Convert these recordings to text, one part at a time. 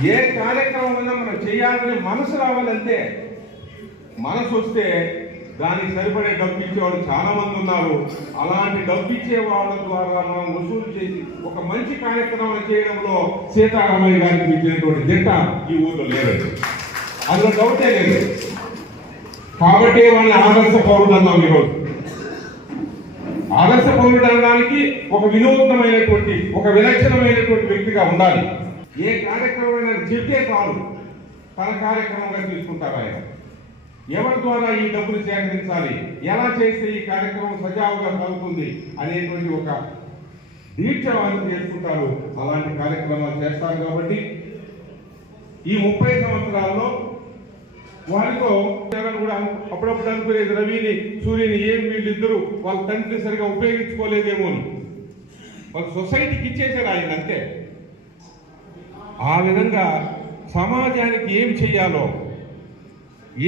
ఏ కార్యక్రమం అయినా మనం చేయాలని మనసు రావాలంటే మనసు వస్తే దానికి సరిపడే డబ్బు ఇచ్చేవాళ్ళు చాలా మంది ఉన్నారు. అలాంటి డబ్బు ఇచ్చే వాళ్ళ ద్వారా మనం వసూలు చేసి ఒక మంచి కార్యక్రమం చేయడంలో సీతారామయ్య గారికి ఇచ్చినటువంటి దిట్ట ఈ ఊర్లో లేదు అందులో డౌటే లేదు. కాబట్టి వాళ్ళని ఆదర్శ పౌరుడు అన్నాం ఈరోజు. ఆదర్శ పౌరుడు అనడానికి ఒక వినూత్నమైనటువంటి ఒక విలక్షణమైనటువంటి వ్యక్తిగా ఉండాలి. ఏ కార్యక్రమం చెప్తే చాలు. తన కార్యక్రమంగా తీసుకుంటారు ఆయన. ఎవరి ద్వారా ఈ డబ్బులు సేకరించాలి? ఎలా చేస్తే ఈ కార్యక్రమం సజావుగా సాగుతుంది అనేటువంటి ఒక దీక్ష వాళ్ళు చేసుకుంటారు. అలాంటి కార్యక్రమాలు చేస్తారు కాబట్టి ఈ ముప్పై సంవత్సరాల్లో వారితో జగన్ కూడా అప్పుడప్పుడు అనుకునేది రవిని సూర్యుని ఏం వీళ్ళిద్దరూ వాళ్ళ తండ్రి సరిగా ఉపయోగించుకోలేదేమో అని వాళ్ళ సొసైటీకి ఇచ్చేసారు ఆయన అంతే. ఆ విధంగా సమాజానికి ఏం చేయాలో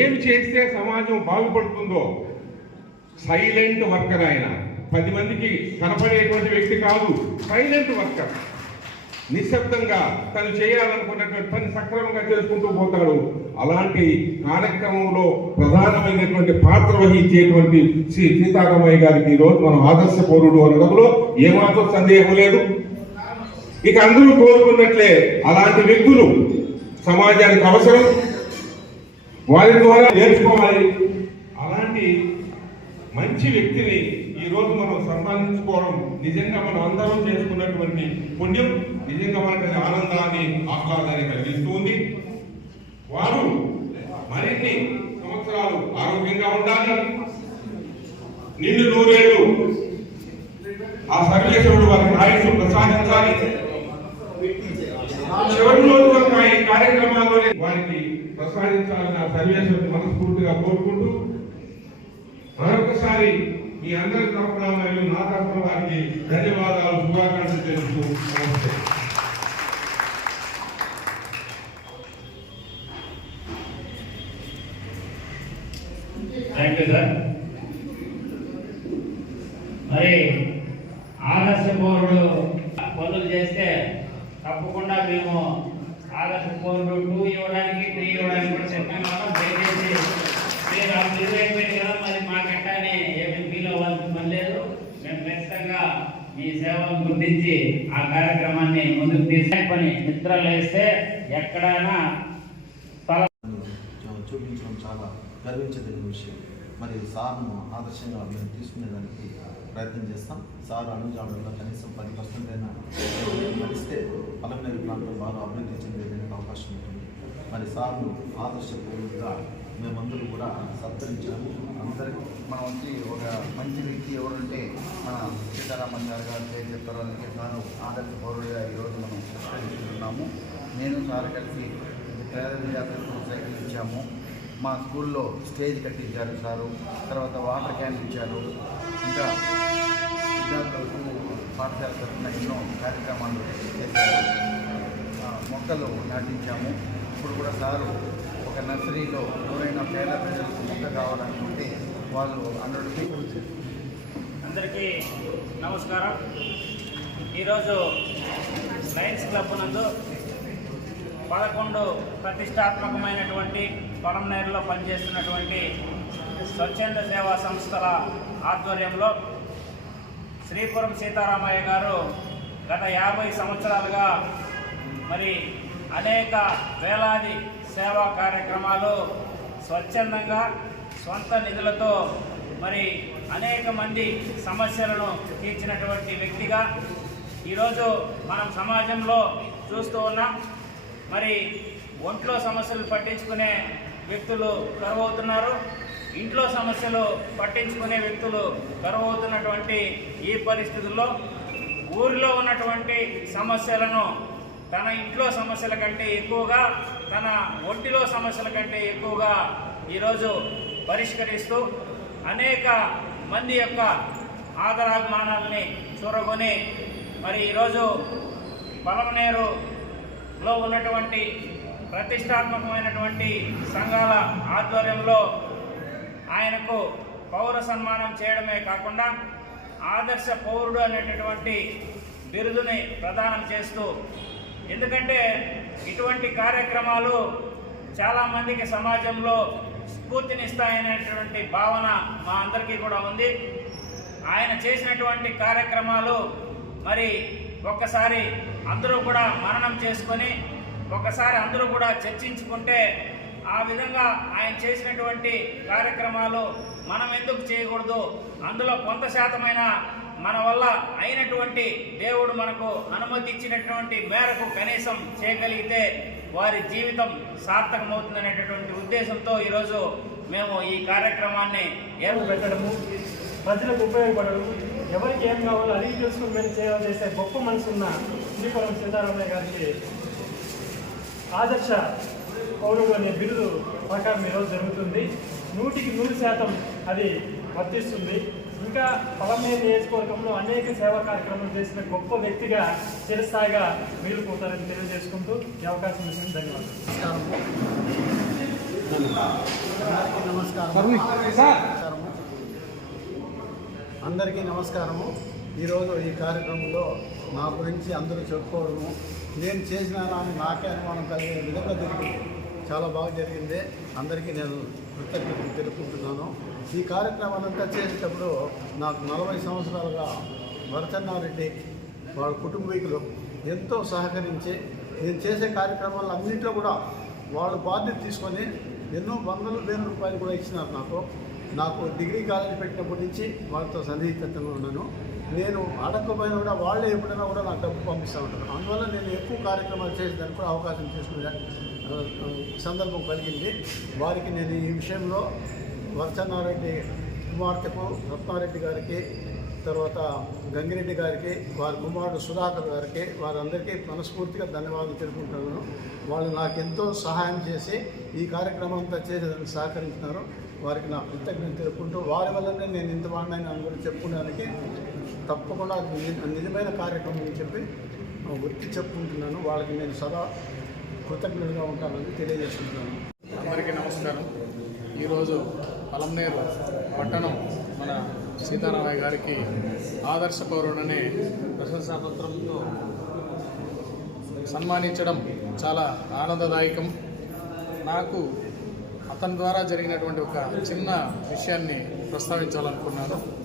ఏం చేస్తే సమాజం బాగుపడుతుందో సైలెంట్ వర్కర్ ఆయన. పది మందికి కనపడేటువంటి వ్యక్తి కాదు సైలెంట్ వర్కర్. నిశ్శబ్దంగా తను చేయాలనుకున్నటువంటి పని సక్రమంగా చేసుకుంటూ పోతాడు. అలాంటి కార్యక్రమంలో ప్రధానమైనటువంటి పాత్ర వహించేటువంటి శ్రీ సీతారామయ్య గారికి ఈరోజు రోజు మనం ఆదర్శ పౌరుడు అనడంలో ఏమాత్రం సందేహం లేదు. ఇక అందరూ కోరుకున్నట్లే అలాంటి వ్యక్తులు సమాజానికి అవసరం. వారి ద్వారా నేర్చుకోవాలి. అలాంటి మంచి వ్యక్తిని ఈ రోజు మనం సంపాదించుకోవడం నిజంగా మనం అందరం చేసుకున్నటువంటి పుణ్యం నిజంగా మనకి ఆనందాన్ని ఆహ్లాదాన్ని కలిగిస్తుంది వారు మరిన్ని సంవత్సరాలు ఆరోగ్యంగా ఉండాలి. నిండు నూరేళ్ళు ఆ సర్వేశ్వరుడు వారికి ఆయుష్ ప్రసాదించాలి. చివరి రోజు వరకు ఈ కార్యక్రమాల్లోనే వారికి ప్రసాదించాలని ఆ సర్వేశ్వరుని మనస్ఫూర్తిగా కోరుకుంటూ మరొకసారి మీ అందరి తరఫున మరియు నా తరఫున వారికి ధన్యవాదాలు శుభాకాంక్షలు తెలుస్తూ నమస్తే థ్యాంక్ యూ సార్ మరి ఆదర్శ పౌరుడు పనులు చేస్తే తప్పకుండా మేము ఆదర్శ టూ ఇవ్వడానికి త్రీ ఇవ్వడానికి కూడా చెప్పాం కదా దయచేసి మీరు ఆ ఫీల్ అయిపోయింది కదా మరి మాకెట్టానే ఏమి ఫీల్ అవ్వాల్సిన పని లేదు మేము ఖచ్చితంగా మీ సేవను గుర్తించి ఆ కార్యక్రమాన్ని ముందుకు తీసుకు పని నిద్రలు వేస్తే ఎక్కడైనా చూపించడం చాలా గర్వించదగిన విషయం. మరి సార్ను ఆదర్శంగా మేము తీసుకునేదానికి ప్రయత్నం చేస్తాం. సార్ అనుజాడులో కనీసం పది పర్సెంట్ అయినా నడిస్తే పలమనేరు ప్రాంతం బాగా అభివృద్ధి చెందేదానికి అవకాశం ఉంటుంది. మరి సార్ను ఆదర్శపూర్వకంగా మేమందరూ కూడా సత్కరించాము అందరికీ మనం వచ్చి ఒక మంచి వ్యక్తి ఎవరుంటే మన సీతారామన్ గారు గారు పేరు చెప్తారో అందుకే తాను ఆదర్శ పౌరుడిగా ఈరోజు మనం సత్కరిస్తున్నాము. నేను సార్ కలిసి పేద విద్యార్థులకు ప్రోత్సహించాము మా స్కూల్లో స్టేజ్ కట్టించారు సారు. తర్వాత వాటర్ క్యాన్ ఇచ్చారు. ఇంకా విద్యార్థులకు పాఠశాల తరఫున ఎన్నో కార్యక్రమాలు చేశారు. మొక్కలు నాటించాము. ఇప్పుడు కూడా సారు ఒక నర్సరీలో ఎవరైనా పేద ప్రజలకు మొక్క కావాలనుకుంటే వాళ్ళు హండ్రెడ్ రూపీస్ అందరికీ నమస్కారం. ఈరోజు లయన్స్ క్లబ్ నందు పదకొండు ప్రతిష్టాత్మకమైనటువంటి పొలంనేరులో పనిచేస్తున్నటువంటి స్వచ్ఛంద సేవా సంస్థల ఆధ్వర్యంలో శ్రీపురం సీతారామయ్య గారు గత యాభై సంవత్సరాలుగా మరి అనేక వేలాది సేవా కార్యక్రమాలు స్వచ్ఛందంగా సొంత నిధులతో మరి అనేక మంది సమస్యలను తీర్చినటువంటి వ్యక్తిగా ఈరోజు మనం సమాజంలో చూస్తూ ఉన్నాం. మరి ఒంట్లో సమస్యలు పట్టించుకునే వ్యక్తులు కరువవుతున్నారు ఇంట్లో సమస్యలు పట్టించుకునే వ్యక్తులు కరువవుతున్నటువంటి ఈ పరిస్థితుల్లో ఊరిలో ఉన్నటువంటి సమస్యలను తన ఇంట్లో సమస్యల కంటే ఎక్కువగా తన ఒంటిలో సమస్యల కంటే ఎక్కువగా ఈరోజు పరిష్కరిస్తూ అనేక మంది యొక్క ఆదరాభిమానాలని చూరగొని మరి ఈరోజు పలమనేరులో ఉన్నటువంటి ప్రతిష్టాత్మకమైనటువంటి సంఘాల ఆధ్వర్యంలో ఆయనకు పౌర సన్మానం చేయడమే కాకుండా ఆదర్శ పౌరుడు అనేటటువంటి బిరుదుని ప్రదానం చేస్తూ ఎందుకంటే ఇటువంటి కార్యక్రమాలు చాలామందికి సమాజంలో స్ఫూర్తినిస్తాయనేటువంటి భావన మా అందరికీ కూడా ఉంది. ఆయన చేసినటువంటి కార్యక్రమాలు మరి ఒక్కసారి అందరూ కూడా మననం చేసుకొని ఒకసారి అందరూ కూడా చర్చించుకుంటే ఆ విధంగా ఆయన చేసినటువంటి కార్యక్రమాలు మనం ఎందుకు చేయకూడదు? అందులో కొంత శాతమైన మన వల్ల అయినటువంటి దేవుడు మనకు అనుమతి ఇచ్చినటువంటి మేరకు కనీసం చేయగలిగితే వారి జీవితం సార్థకమవుతుందనేటటువంటి ఉద్దేశంతో ఈరోజు మేము ఈ కార్యక్రమాన్ని ఏర్పాటు పెట్టడము? ప్రజలకు ఉపయోగపడడం ఎవరికి ఏం కావాలో అడిగి తెలుసుకుని మేము సేవ చేసే గొప్ప మనసున్న శ్రీపురం సీతారామయ్య గారికి ఆదర్శ పౌరుడు అనే బిరుదు ప్రకారం ఈరోజు జరుగుతుంది. నూటికి నూరు శాతం అది వర్తిస్తుంది. ఇంకా పలమే నియోజకవర్గంలో అనేక సేవా కార్యక్రమాలు చేసిన గొప్ప వ్యక్తిగా చిరస్థాయిగా మిగిలిపోతారని తెలియజేసుకుంటూ ఈ అవకాశం ఇచ్చిన ధన్యవాదాలు. నమస్కారం. అందరికీ నమస్కారము. ఈరోజు ఈ కార్యక్రమంలో నా గురించి అందరూ చెప్పుకోవడము. నేను చేసిన అని నాకే అనుమానం కలిగే విధంగా జరిగింది. చాలా బాగా జరిగింది. అందరికీ నేను కృతజ్ఞతలు తెలుపుకుంటున్నాను. ఈ కార్యక్రమాన్ని అంతా చేసేటప్పుడు నాకు నలభై సంవత్సరాలుగా వరచన్నారెడ్డి వాళ్ళ కుటుంబీకులు ఎంతో సహకరించి నేను చేసే కార్యక్రమాలు అన్నింటిలో కూడా వాళ్ళు బాధ్యత తీసుకొని ఎన్నో వందల వేల రూపాయలు కూడా ఇచ్చినారు నాకు. నాకు డిగ్రీ కాలేజ్ పెట్టినప్పటి నుంచి వాళ్ళతో సన్నిహితంగా ఉన్నాను. నేను అడగకపోయినా కూడా వాళ్ళే ఎప్పుడైనా కూడా నాకు డబ్బు పంపిస్తూ ఉంటారు. అందువల్ల నేను ఎక్కువ కార్యక్రమాలు చేసేదానికి కూడా అవకాశం చేసుకునే సందర్భం కలిగింది. వారికి నేను ఈ విషయంలో వరచన్నారెడ్డి కుమార్తెకు రత్నారెడ్డి గారికి తర్వాత గంగిరెడ్డి గారికి వారి కుమారుడు సుధాకర్ గారికి వారందరికీ మనస్ఫూర్తిగా ధన్యవాదాలు తెలుపుకుంటున్నాను. వాళ్ళు నాకు ఎంతో సహాయం చేసి ఈ కార్యక్రమం అంతా చేసేదానికి సహకరించినారు. వారికి నా కృతజ్ఞత తెలుపుకుంటూ వారి వల్లనే నేను ఇంత వాడినని అని కూడా చెప్పుకోవడానికి తప్పకుండా అది నిజమైన కార్యక్రమం అని చెప్పి గుర్తి చెప్పుకుంటున్నాను. వాళ్ళకి నేను సదా కృతజ్ఞతగా ఉంటానని తెలియజేస్తున్నాను. అందరికీ నమస్కారం. ఈరోజు పలంనేరు పట్టణం మన సీతారామయ్య గారికి ఆదర్శ పౌరుడనే ప్రశంసాపత్రంతో సన్మానించడం చాలా ఆనందదాయకం. నాకు అతని ద్వారా జరిగినటువంటి ఒక చిన్న విషయాన్ని ప్రస్తావించాలనుకున్నాను.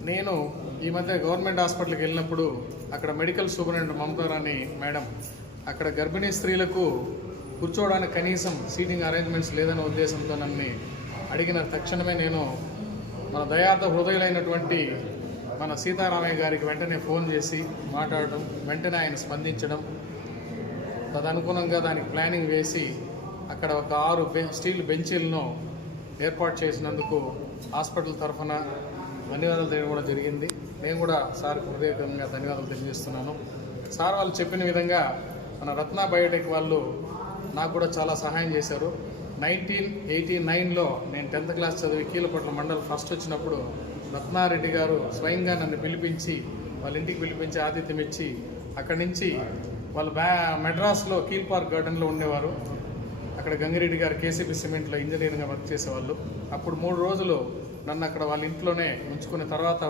నేను ఈ మధ్య గవర్నమెంట్ హాస్పిటల్కి వెళ్ళినప్పుడు అక్కడ మెడికల్ సూపరింటెండెంట్ మమతారాణి మేడం అక్కడ గర్భిణీ స్త్రీలకు కూర్చోవడానికి కనీసం సీటింగ్ అరేంజ్మెంట్స్ లేదనే ఉద్దేశంతో నన్ను అడిగిన తక్షణమే నేను మన దయార్థ హృదయులైనటువంటి మన సీతారామయ్య గారికి వెంటనే ఫోన్ చేసి మాట్లాడడం వెంటనే ఆయన స్పందించడం తదనుగుణంగా దానికి ప్లానింగ్ వేసి అక్కడ ఒక ఆరు స్టీల్ బెంచీలను ఏర్పాటు చేసినందుకు హాస్పిటల్ తరఫున ధన్యవాదాలు తెలియడం కూడా జరిగింది. నేను కూడా సార్ హృదయపూర్వకంగా ధన్యవాదాలు తెలియజేస్తున్నాను. సార్ వాళ్ళు చెప్పిన విధంగా మన రత్న బయోటెక్ వాళ్ళు నాకు కూడా చాలా సహాయం చేశారు. నైన్టీన్ ఎయిటీ నైన్లో నేను టెన్త్ క్లాస్ చదివి కీలపట్ల మండల్ ఫస్ట్ వచ్చినప్పుడు రత్నారెడ్డి గారు స్వయంగా నన్ను పిలిపించి వాళ్ళ ఇంటికి పిలిపించి ఆతిథ్యం ఇచ్చి అక్కడి నుంచి వాళ్ళు బ్యా మెడ్రాస్లో కీల్ పార్క్ గార్డెన్లో ఉండేవారు. అక్కడ గంగిరెడ్డి గారు కేసీబీ సిమెంట్లో ఇంజనీరింగ్గా వర్క్ చేసేవాళ్ళు. అప్పుడు మూడు రోజులు నన్ను అక్కడ వాళ్ళ ఇంట్లోనే ఉంచుకున్న తర్వాత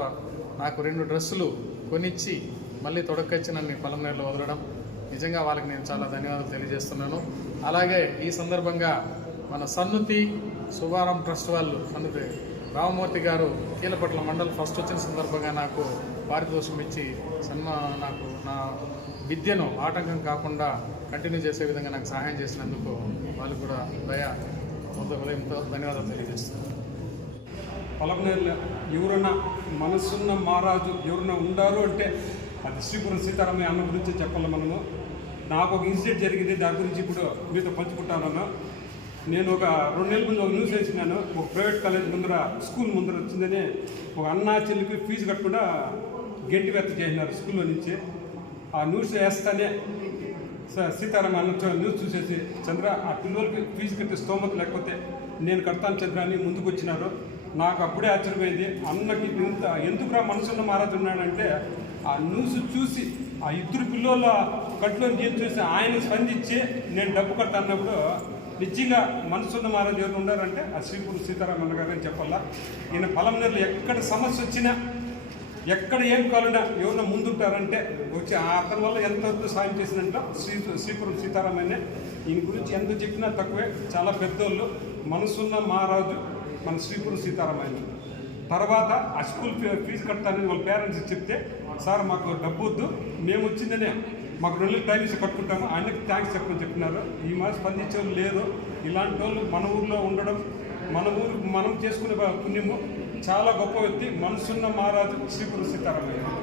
నాకు రెండు డ్రెస్సులు కొనిచ్చి మళ్ళీ తొడక్కొచ్చి నన్ను పలంనేరులో వదలడం. నిజంగా వాళ్ళకి నేను చాలా ధన్యవాదాలు తెలియజేస్తున్నాను. అలాగే ఈ సందర్భంగా మన సన్నుతి శుభారాం ట్రస్ట్ వాళ్ళు సన్నుతి రామమూర్తి గారు కీలపట్ల మండల్ ఫస్ట్ వచ్చిన సందర్భంగా నాకు పారితోషం ఇచ్చి సన్మా నాకు నా విద్యను ఆటంకం కాకుండా కంటిన్యూ చేసే విధంగా నాకు సహాయం చేసినందుకు వాళ్ళు కూడా దయ మొదటి హృదయంతో ధన్యవాదాలు తెలియజేస్తున్నాను. పొలంనేరులో ఎవరన్నా మనసున్న మహారాజు ఎవరన్నా ఉండారు అంటే అది శ్రీపురం సీతారామయ్య అన్న గురించి చెప్పాలి మనము. నాకు ఒక ఇన్సిడెంట్ జరిగింది దాని గురించి ఇప్పుడు మీతో పంచుకుంటాను నేను ఒక రెండు నెలల ముందు ఒక న్యూస్ వేసినాను. ఒక ప్రైవేట్ కాలేజ్ ముందర స్కూల్ ముందర వచ్చిందని ఒక అన్న చెల్లికి ఫీజు కట్టకుండా గెంటి వ్యక్త చేసినారు స్కూల్లో నుంచి. ఆ న్యూస్ వేస్తానే స- సీతారామ అన్న న్యూస్ చూసేసి చంద్ర ఆ పిల్లలకి ఫీజు కట్టే స్తోమత లేకపోతే నేను కడతాను చంద్ర అని ముందుకు వచ్చినారు. నాకు అప్పుడే ఆశ్చర్యమైంది. అన్నకి ఇంత ఎందుకురా మనసున్న మారుతున్నాడంటే ఉన్నాడంటే ఆ న్యూస్ చూసి ఆ ఇద్దరు పిల్లల కట్లో నేను చూసి ఆయన స్పందించి నేను డబ్బు కడతా అన్నప్పుడు నిజంగా మనసున్న మహారాజు ఎవరు ఉన్నారంటే ఆ శ్రీపురు సీతారామన్న గారు అని చెప్పాలా. ఈయన పొలంనేరులో ఎక్కడ సమస్య వచ్చినా ఎక్కడ ఏం కావాలన్నా ఎవరన్నా ముందుంటారంటే వచ్చి ఆ అతని వల్ల ఎంత సాయం చేసినట్టు శ్రీ శ్రీపురం సీతారామన్నే. ఈయన గురించి ఎంత చెప్పినా తక్కువే. చాలా పెద్దోళ్ళు. మనసున్న మహారాజు మన శ్రీపురం సీతారామాయణ తర్వాత ఆ స్కూల్ ఫీ ఫీజు కడతానని వాళ్ళ పేరెంట్స్కి చెప్తే సార్ మాకు డబ్బు వద్దు మేము వచ్చిందనే మాకు రెండు నెలలు టైం ఇచ్చి కట్టుకుంటాము ఆయనకి థ్యాంక్స్ చెప్పమని చెప్పినారు. ఈ మాది స్పందించే లేదు. ఇలాంటి వాళ్ళు మన ఊర్లో ఉండడం మన ఊరు మనం చేసుకునే పుణ్యము చాలా గొప్ప వ్యక్తి మనసున్న మహారాజు శ్రీపురం సీతారామయ్య.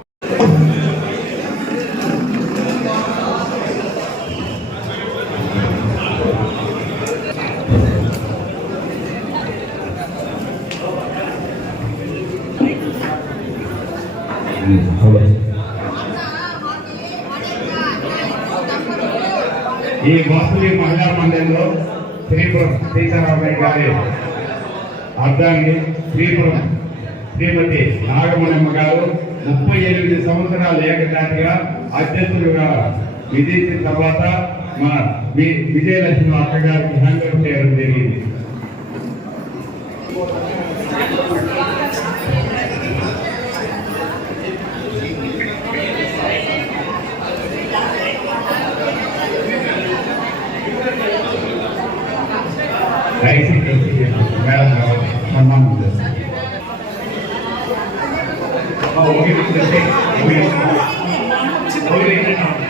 ఈ వాసవి మహిళా మందిరంలో శ్రీపురం సీతారామయ్య గారి అర్థాన్ని శ్రీపురం శ్రీమతి నాగమణమ్మ గారు ముప్పై ఎనిమిది సంవత్సరాలు ఏకదాటిగా అధ్యక్షులుగా విధించిన తర్వాత మన విజయలక్ష్మి అక్కగారికి హ్యాండ్ ఓవర్ చేయడం జరిగింది. Oh, we're going to say, we're going to say,